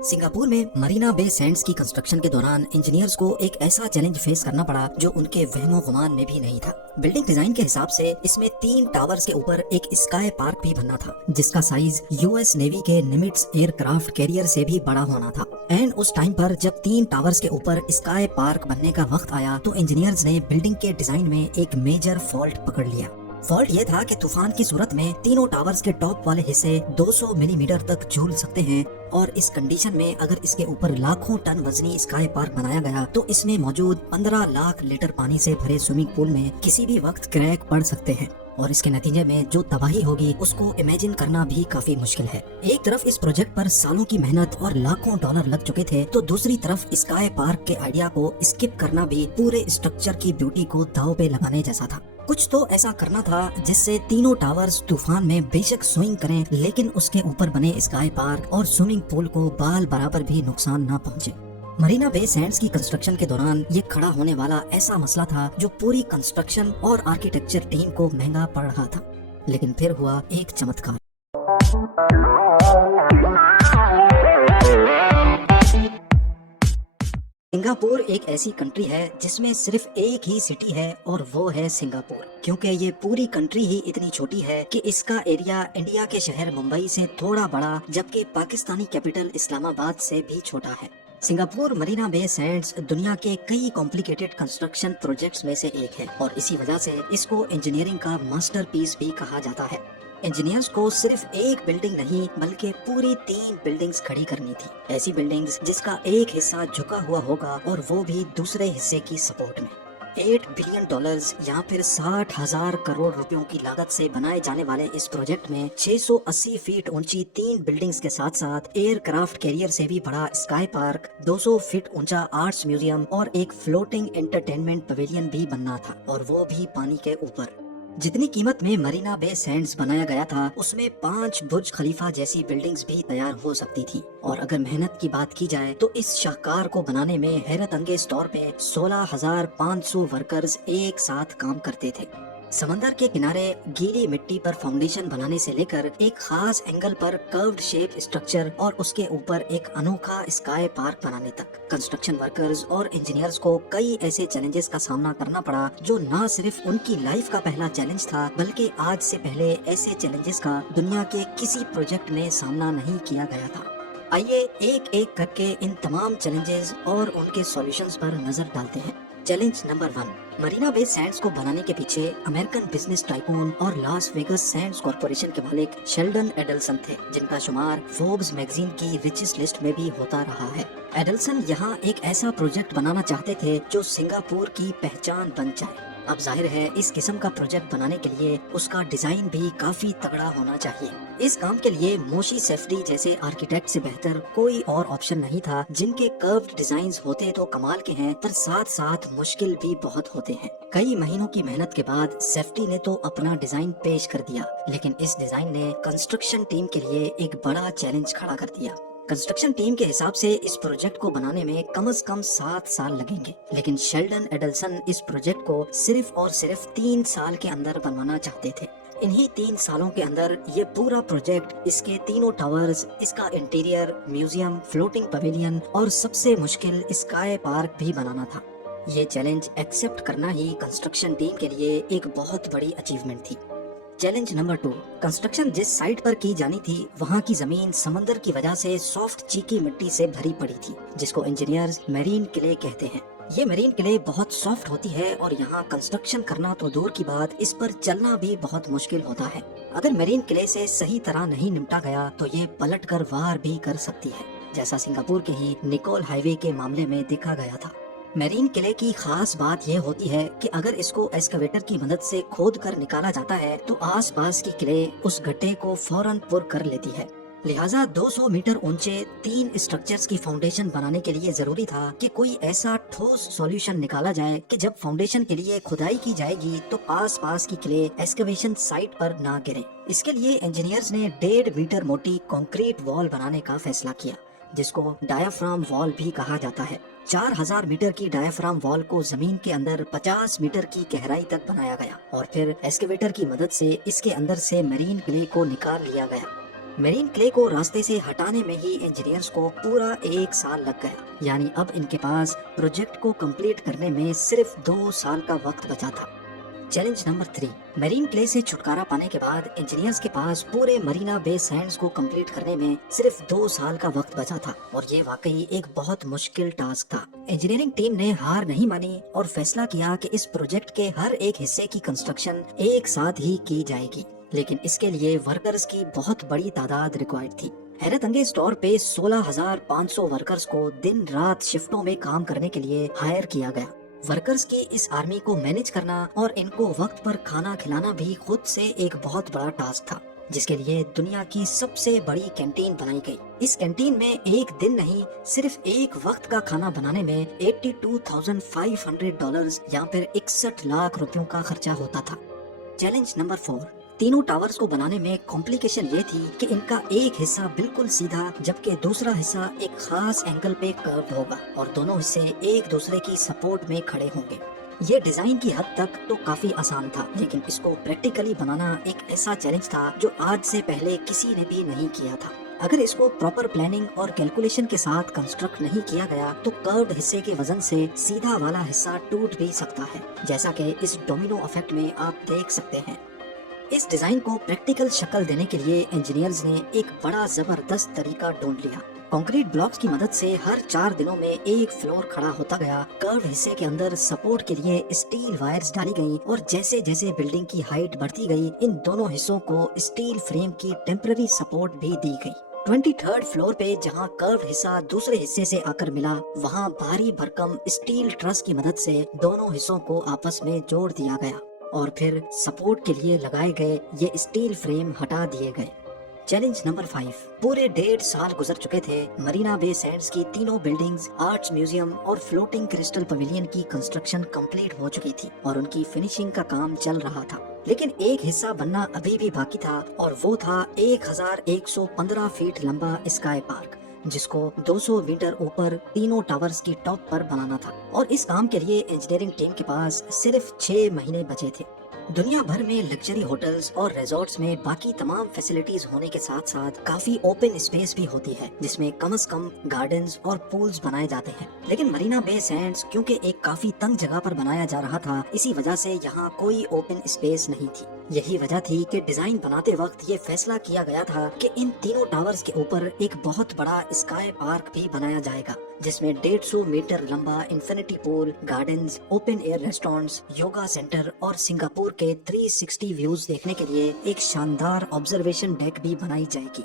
Singapore में Marina Bay Sands की construction के दौरान इंजीनियर्स को एक ऐसा चैलेंज फेस करना पड़ा जो उनके वहमो गुमान में भी नहीं था। बिल्डिंग डिजाइन के हिसाब से इसमें 3 टावर्स के ऊपर एक स्काई पार्क भी बनना था, जिसका साइज यूएस नेवी के निमिट्स एयरक्राफ्ट कैरियर से भी बड़ा होना था। एंड उस टाइम पर जब 3 टावर्स के ऊपर स्काई पार्क बनने का वक्त आया तो इंजीनियर्स ने बिल्डिंग के डिजाइन में एक मेजर फॉल्ट पकड़ लिया। फॉल्ट ये था कि तूफान की सूरत में तीनों टावर्स के टॉप वाले हिस्से 200 मिलीमीटर तक झूल सकते हैं, और इस कंडीशन में अगर इसके ऊपर लाखों टन वजनी स्काई पार्क बनाया गया तो इसमें मौजूद 15 लाख लीटर पानी से भरे स्विमिंग पूल में किसी भी वक्त क्रैक पड़ सकते हैं, और इसके नतीजे में जो तबाही होगी उसको इमेजिन करना भी काफी मुश्किल है। एक तरफ इस प्रोजेक्ट पर सालों की मेहनत और लाखों डॉलर लग चुके थे, तो दूसरी तरफ स्काई पार्क के आइडिया को स्किप करना भी पूरे स्ट्रक्चर की ब्यूटी को दांव पे लगाने जैसा था। कुछ तो ऐसा करना था जिससे तीनों टावर्स तूफान में बेशक स्विंग करें, लेकिन उसके ऊपर बने स्काई पार्क और स्विमिंग पूल को बाल बराबर भी नुकसान न पहुंचे। मरीना बे सैंड्स की कंस्ट्रक्शन के दौरान ये खड़ा होने वाला ऐसा मसला था जो पूरी कंस्ट्रक्शन और आर्किटेक्चर टीम को महंगा पड़ रहा था। लेकिन फिर हुआ एक चमत्कार। सिंगापुर एक ऐसी कंट्री है जिसमें सिर्फ एक ही सिटी है, और वो है सिंगापुर। क्योंकि ये पूरी कंट्री ही इतनी छोटी है कि इसका एरिया इंडिया के शहर मुंबई से थोड़ा बड़ा, जबकि पाकिस्तानी कैपिटल इस्लामाबाद से भी छोटा है। सिंगापुर मरीना बे सैंड्स दुनिया के कई कॉम्प्लिकेटेड कंस्ट्रक्शन प्रोजेक्ट्स में से एक है, और इसी वजह से इसको इंजीनियरिंग का मास्टरपीस भी कहा जाता है। इंजीनियर्स को सिर्फ एक बिल्डिंग नहीं बल्कि पूरी 3 बिल्डिंग्स खड़ी करनी थी। ऐसी बिल्डिंग्स जिसका एक हिस्सा झुका हुआ होगा, और वो भी दूसरे हिस्से की सपोर्ट में। $8 बिलियन या फिर 60,000 करोड़ रुपयों की लागत से बनाए जाने वाले इस प्रोजेक्ट में 680 फीट ऊंची 3 बिल्डिंग्स के साथ साथ एयरक्राफ्ट कैरियर से भी बड़ा स्काई पार्क, 200 फीट ऊंचा आर्ट्स म्यूजियम और एक फ्लोटिंग एंटरटेनमेंट पवेलियन भी बनना था, और वो भी पानी के ऊपर। जितनी कीमत में मरीना बे सैंड्स बनाया गया था, उसमें 5 बुर्ज खलीफा जैसी बिल्डिंग्स भी तैयार हो सकती थी। और अगर मेहनत की बात की जाए तो इस शाहकार को बनाने में हैरत अंगेज तौर पे 16,500 वर्कर्स एक साथ काम करते थे। समंदर के किनारे गीली मिट्टी पर फाउंडेशन बनाने से लेकर एक खास एंगल पर कर्व्ड शेप स्ट्रक्चर और उसके ऊपर एक अनोखा स्काई पार्क बनाने तक कंस्ट्रक्शन वर्कर्स और इंजीनियर्स को कई ऐसे चैलेंजेस का सामना करना पड़ा जो न सिर्फ उनकी लाइफ का पहला चैलेंज था, बल्कि आज से पहले ऐसे चैलेंजेस का दुनिया के किसी प्रोजेक्ट में सामना नहीं किया गया था। आइए एक एक करके इन तमाम चैलेंजेस और उनके सॉल्यूशंस पर नजर डालते हैं। Challenge number 1, Marina Bay Sands को बनाने के पीछे अमेरिकन बिजनेस टाइकून और लास वेगस सैंड्स कॉर्पोरेशन के मालिक शेल्डन एडल्सन थे, जिनका शुमार फोर्ब्स मैगजीन की रिचेस्ट लिस्ट में भी होता रहा है। एडल्सन यहाँ एक ऐसा प्रोजेक्ट बनाना चाहते थे जो सिंगापुर की पहचान बन जाए। अब जाहिर है इस किस्म का प्रोजेक्ट बनाने के लिए उसका डिजाइन भी काफी तगड़ा होना चाहिए। इस काम के लिए मोशी सेफ्टी जैसे आर्किटेक्ट से बेहतर कोई और ऑप्शन नहीं था, जिनके कर्व्ड डिजाइन्स होते तो कमाल के हैं, पर साथ साथ मुश्किल भी बहुत होते हैं। कई महीनों की मेहनत के बाद सेफ्टी ने तो अपना डिजाइन पेश कर दिया, लेकिन इस डिजाइन ने कंस्ट्रक्शन टीम के लिए एक बड़ा चैलेंज खड़ा कर दिया। कंस्ट्रक्शन टीम के हिसाब से इस प्रोजेक्ट को बनाने में कम से कम 7 साल लगेंगे, लेकिन शेल्डन एडल्सन इस प्रोजेक्ट को सिर्फ और सिर्फ 3 साल के अंदर बनवाना चाहते थे। इन्हीं 3 सालों के अंदर ये पूरा प्रोजेक्ट, इसके तीनों टावर्स, इसका इंटीरियर, म्यूजियम, फ्लोटिंग पवेलियन और सबसे मुश्किल स्काई पार्क भी बनाना था। ये चैलेंज एक्सेप्ट करना ही कंस्ट्रक्शन टीम के लिए एक बहुत बड़ी अचीवमेंट थी। चैलेंज नंबर 2, कंस्ट्रक्शन जिस साइट पर की जानी थी वहाँ की जमीन समंदर की वजह से सॉफ्ट चीकी मिट्टी से भरी पड़ी थी, जिसको इंजीनियर्स मेरीन क्ले कहते हैं। ये मेरीन क्ले बहुत सॉफ्ट होती है और यहाँ कंस्ट्रक्शन करना तो दूर की बात, इस पर चलना भी बहुत मुश्किल होता है। अगर मेरीन क्ले से सही तरह नहीं निपटा गया तो ये पलट कर वार भी कर सकती है, जैसा सिंगापुर के ही निकोल हाईवे के मामले में देखा गया था। मेरीन किले की खास बात यह होती है कि अगर इसको एक्सकवेटर की मदद से खोद कर निकाला जाता है तो आसपास की किले उस गड्ढे को फौरन पुर कर लेती है। लिहाजा 200 मीटर ऊंचे 3 स्ट्रक्चर्स की फाउंडेशन बनाने के लिए जरूरी था कि कोई ऐसा ठोस सॉल्यूशन निकाला जाए कि जब फाउंडेशन के लिए खुदाई की जाएगी तो आसपास की किले एक्सकवेशन साइट पर ना गिरे। इसके लिए इंजीनियर्स ने 1.5 मीटर मोटी कंक्रीट वॉल बनाने का फैसला किया, जिसको डायाफ्राम वॉल भी कहा जाता है। 4000 मीटर की डायाफ्राम वॉल को जमीन के अंदर 50 मीटर की गहराई तक बनाया गया और फिर एक्सकेवेटर की मदद से इसके अंदर से मरीन क्ले को निकाल लिया गया। میرین کلے کو راستے سے ہٹانے میں ہی انجینئرز کو پورا 1 سال لگ گیا، یعنی اب ان کے پاس پروجیکٹ کو کمپلیٹ کرنے میں صرف 2 سال کا وقت بچا تھا۔ چیلنج نمبر 3، میرین کلے سے چھٹکارا پانے کے بعد انجینئرز کے پاس پورے مرینا بے سینڈز کو کمپلیٹ کرنے میں صرف 2 سال کا وقت بچا تھا، اور یہ واقعی ایک بہت مشکل ٹاسک تھا۔ انجینئرنگ ٹیم نے ہار نہیں مانی اور فیصلہ کیا کہ اس پروجیکٹ کے ہر ایک حصے کی کنسٹرکشن ایک ساتھ ہی کی جائے گی، لیکن اس کے لیے ورکرز کی بہت بڑی تعداد ریکوائرڈ تھی۔ حیرت انگیز طور پہ 16,500 ورکرز کو دن رات شفٹوں میں کام کرنے کے لیے ہائر کیا گیا۔ ورکرز کی اس آرمی کو مینج کرنا اور ان کو وقت پر کھانا کھلانا بھی خود سے ایک بہت بڑا ٹاسک تھا، جس کے لیے دنیا کی سب سے بڑی کینٹین بنائی گئی۔ اس کینٹین میں ایک دن نہیں، صرف ایک وقت کا کھانا بنانے میں $82,500 یا پھر 61 لاکھ روپیوں کا خرچہ ہوتا تھا۔ چیلنج نمبر 4، تینوں ٹاورز کو بنانے میں کمپلیکیشن یہ تھی کہ ان کا ایک حصہ بالکل سیدھا جبکہ دوسرا حصہ ایک خاص اینگل پہ کروڈ ہوگا، اور دونوں حصے ایک دوسرے کی سپورٹ میں کھڑے ہوں گے۔ یہ ڈیزائن کی حد تک تو کافی آسان تھا، لیکن اس کو پریکٹیکلی بنانا ایک ایسا چیلنج تھا جو آج سے پہلے کسی نے بھی نہیں کیا تھا۔ اگر اس کو پراپر پلاننگ اور کیلکولیشن کے ساتھ کنسٹرکٹ نہیں کیا گیا تو کروڈ حصے کے وزن سے سیدھا والا حصہ ٹوٹ بھی سکتا ہے، جیسا کہ اس ڈومینو ایفیکٹ میں آپ دیکھ سکتے ہیں۔ اس ڈیزائن کو پریکٹیکل شکل دینے کے لیے انجینئرز نے ایک بڑا زبردست طریقہ ڈھونڈ لیا۔ کنکریٹ بلاکس کی مدد سے ہر 4 دنوں میں ایک فلور کھڑا ہوتا گیا، کروڈ حصے کے اندر سپورٹ کے لیے اسٹیل وائرز ڈالی گئیں، اور جیسے جیسے بلڈنگ کی ہائٹ بڑھتی گئی ان دونوں حصوں کو اسٹیل فریم کی ٹیمپرری سپورٹ بھی دی گئی۔ 23rd فلور پہ جہاں کروڈ حصہ دوسرے حصے سے آ کر ملا، وہاں بھاری بھرکم اسٹیل ٹرس کی مدد سے دونوں حصوں کو آپس میں جوڑ دیا گیا، اور پھر سپورٹ کے لیے لگائے گئے یہ اسٹیل فریم ہٹا دیے گئے۔ چیلنج نمبر 5، پورے 1.5 سال گزر چکے تھے، مرینا بے سینڈز کی تینوں بلڈنگز، آرٹس میوزیم اور فلوٹنگ کرسٹل پویلین کی کنسٹرکشن کمپلیٹ ہو چکی تھی اور ان کی فنیشنگ کا کام چل رہا تھا، لیکن ایک حصہ بننا ابھی بھی باقی تھا، اور وہ تھا 1115 فیٹ لمبا اسکائی پارک، جس کو 200 میٹر اوپر تینوں ٹاورز کی ٹاپ پر بنانا تھا، اور اس کام کے لیے انجینئرنگ ٹیم کے پاس صرف 6 مہینے بچے تھے۔ دنیا بھر میں لگژری ہوٹلز اور ریزورٹس میں باقی تمام فیسلٹیز ہونے کے ساتھ ساتھ کافی اوپن اسپیس بھی ہوتی ہے، جس میں کم از کم گارڈنز اور پولز بنائے جاتے ہیں، لیکن مرینا بے سینڈز کیونکہ ایک کافی تنگ جگہ پر بنایا جا رہا تھا، اسی وجہ سے یہاں کوئی اوپن اسپیس نہیں تھی۔ یہی وجہ تھی کہ ڈیزائن بناتے وقت یہ فیصلہ کیا گیا تھا کہ ان تینوں ٹاورز کے اوپر ایک بہت بڑا اسکائی پارک بھی بنایا جائے گا، جس میں 150 میٹر لمبا infinity pool, gardens, open air restaurants, yoga centre اور سنگاپور کے 360 ویوز دیکھنے کے لیے ایک شاندار آبزرویشن ڈیک بھی بنائی جائے گی۔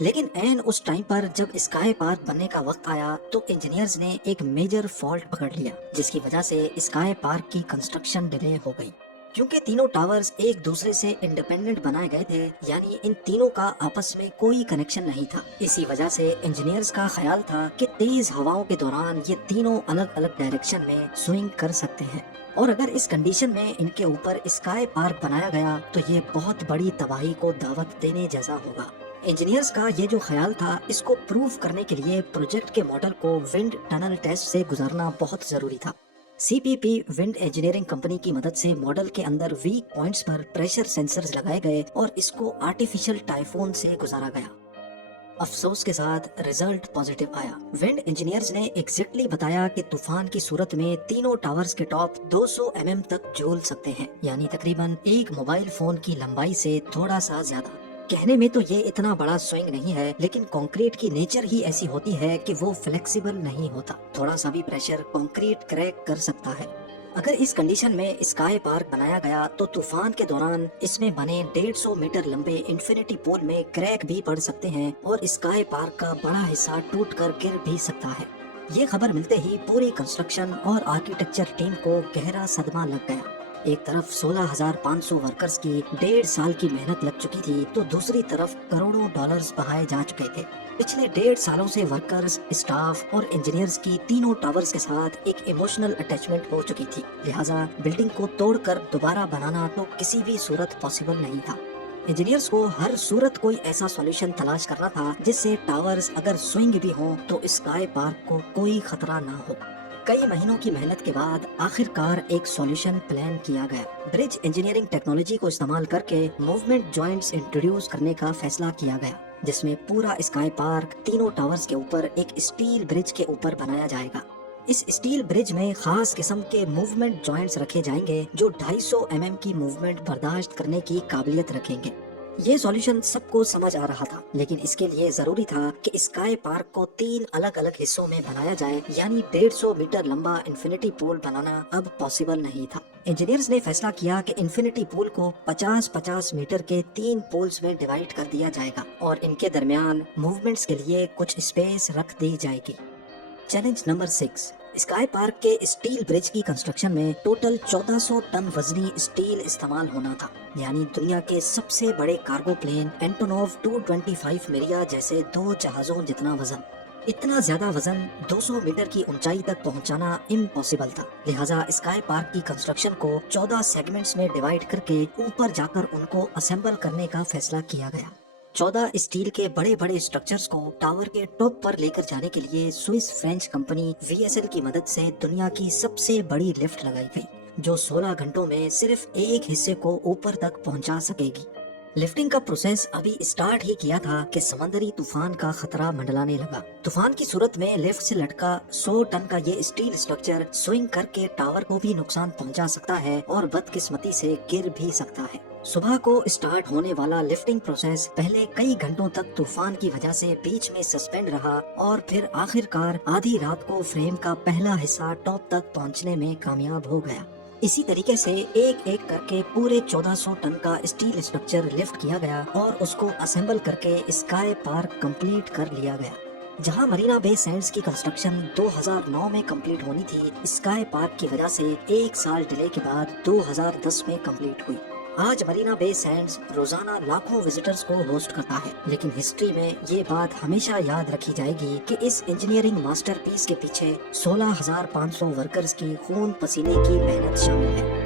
لیکن عین اس ٹائم پر جب اسکائی پارک بننے کا وقت آیا تو انجینئرز نے ایک میجر فالٹ پکڑ لیا، جس کی وجہ سے اسکائی پارک کی کنسٹرکشن ڈیلے ہو گئی۔ کیونکہ تینوں ٹاورز ایک دوسرے سے انڈیپینڈنٹ بنائے گئے تھے، یعنی ان تینوں کا آپس میں کوئی کنیکشن نہیں تھا، اسی وجہ سے انجینئرز کا خیال تھا کہ تیز ہواؤں کے دوران یہ تینوں الگ الگ ڈائریکشن میں سوئنگ کر سکتے ہیں، اور اگر اس کنڈیشن میں ان کے اوپر اسکائی پارک بنایا گیا تو یہ بہت بڑی تباہی کو دعوت دینے جیسا ہوگا۔ انجینئرز کا یہ جو خیال تھا، اس کو پروف کرنے کے لیے پروجیکٹ کے ماڈل کو ونڈ ٹنل ٹیسٹ سے گزارنا بہت ضروری تھا۔ سی پی پی ونڈ انجینئرنگ کمپنی کی مدد سے ماڈل کے اندر ویک پوائنٹس پر پریشر سینسرز لگائے گئے اور اس کو آرٹیفیشل ٹائفون سے گزارا گیا۔ افسوس کے ساتھ رزلٹ پازیٹیو آیا۔ ونڈ انجینئرز نے ایگزیکٹلی بتایا کہ طوفان کی صورت میں تینوں ٹاورز کے ٹاپ 200 mm تک جھول سکتے ہیں، یعنی تقریباً ایک موبائل فون کی لمبائی سے تھوڑا سا زیادہ۔ کہنے میں تو یہ اتنا بڑا سوئنگ نہیں ہے، لیکن کنکریٹ کی نیچر ہی ایسی ہوتی ہے کہ وہ فلیکسیبل نہیں ہوتا، تھوڑا سا بھی پریشر کنکریٹ کریک کر سکتا ہے۔ اگر اس کنڈیشن میں اسکائی پارک بنایا گیا تو طوفان کے دوران اس میں بنے 150 میٹر لمبے انفینٹی پول میں کریک بھی پڑ سکتے ہیں، اور اسکائی پارک کا بڑا حصہ ٹوٹ کر گر بھی سکتا ہے۔ یہ خبر ملتے ہی پوری کنسٹرکشن اور آرکیٹیکچر ٹیم کو گہرا صدمہ لگ گیا۔ ایک طرف 16,500 ورکرز کی 1.5 سال کی محنت لگ چکی تھی تو دوسری طرف کروڑوں ڈالرز بہائے جا چکے تھے۔ پچھلے 1.5 سالوں سے ورکرز، اسٹاف اور انجینئرز کی تینوں ٹاورز کے ساتھ ایک ایموشنل اٹیچمنٹ ہو چکی تھی، لہٰذا بلڈنگ کو توڑ کر دوبارہ بنانا تو کسی بھی صورت پاسبل نہیں تھا۔ انجینئرز کو ہر صورت کوئی ایسا سولوشن تلاش کرنا تھا جس سے ٹاورز اگر سوئنگ بھی ہوں تو اسکائی پارک کو کوئی خطرہ نہ ہو۔ کئی مہینوں کی محنت کے بعد آخر کار ایک سولوشن پلان کیا گیا۔ برج انجینئرنگ ٹیکنالوجی کو استعمال کر کے موومنٹ جوائنٹس انٹروڈیوس کرنے کا فیصلہ کیا گیا۔ जिसमें पूरा स्काई पार्क तीनों टावर्स के ऊपर एक स्टील ब्रिज के ऊपर बनाया जाएगा। इस स्टील ब्रिज में खास किस्म के मूवमेंट जॉइंट्स रखे जाएंगे जो 250 mm की मूवमेंट बर्दाश्त करने की काबिलियत रखेंगे। ये सॉल्यूशन सबको समझ आ रहा था, लेकिन इसके लिए जरूरी था कि स्काई पार्क को 3 अलग अलग हिस्सों में बनाया जाए, यानी 150 मीटर लंबा इन्फिनिटी पूल बनाना अब पॉसिबल नहीं था। इंजीनियर्स ने फैसला किया कि इन्फिनिटी पूल को 50-50 मीटर के 3 पोल्स में डिवाइड कर दिया जाएगा और इनके दरमियान मूवमेंट्स के लिए कुछ स्पेस रख दी जाएगी। चैलेंज नंबर 6, स्काई पार्क के स्टील ब्रिज की कंस्ट्रक्शन में टोटल 1400 टन वजनी स्टील इस्तेमाल होना था, यानी दुनिया के सबसे बड़े कार्गो प्लेन एंटोनोव 225 मिरिया जैसे 2 जहाजों जितना वजन। इतना ज्यादा वजन 200 मीटर की ऊंचाई तक पहुंचाना इम्पॉसिबल था। लिहाजा स्काई पार्क की कंस्ट्रक्शन को 14 सेगमेंट्स में डिवाइड करके ऊपर जाकर उनको असेंबल करने का फैसला किया गया। 14 स्टील के बड़े बड़े स्ट्रक्चर्स को टावर के टॉप पर लेकर जाने के लिए स्विस फ्रेंच कंपनी VSL की मदद से दुनिया की सबसे बड़ी लिफ्ट लगाई गई, जो 16 घंटों में सिर्फ एक हिस्से को ऊपर तक पहुंचा सकेगी। लिफ्टिंग का प्रोसेस अभी स्टार्ट ही किया था कि समंदरी तूफान का खतरा मंडलाने लगा। तूफान की सूरत में लिफ्ट से लटका 100 टन का ये स्टील स्ट्रक्चर स्विंग करके टावर को भी नुकसान पहुंचा सकता है और बदकिस्मती से गिर भी सकता है। सुबह को स्टार्ट होने वाला लिफ्टिंग प्रोसेस पहले कई घंटों तक तूफान की वजह से बीच में सस्पेंड रहा और फिर आखिरकार आधी रात को फ्रेम का पहला हिस्सा टॉप तक पहुंचने में कामयाब हो गया। इसी तरीके से एक एक करके पूरे 1400 टन का स्टील स्ट्रक्चर लिफ्ट किया गया और उसको असेंबल करके स्काई पार्क कंप्लीट कर लिया गया। जहां मरीना बे सैंड्स की कंस्ट्रक्शन 2009 में कंप्लीट होनी थी, स्काई पार्क की वजह से 1 साल डिले के बाद 2010 में कंप्लीट हुई। आज मरीना बे सैंड्स रोजाना लाखों विजिटर्स को होस्ट करता है, लेकिन हिस्ट्री में ये बात हमेशा याद रखी जाएगी कि इस इंजीनियरिंग मास्टरपीस के पीछे 16,500 वर्कर्स की खून पसीने की मेहनत शामिल है।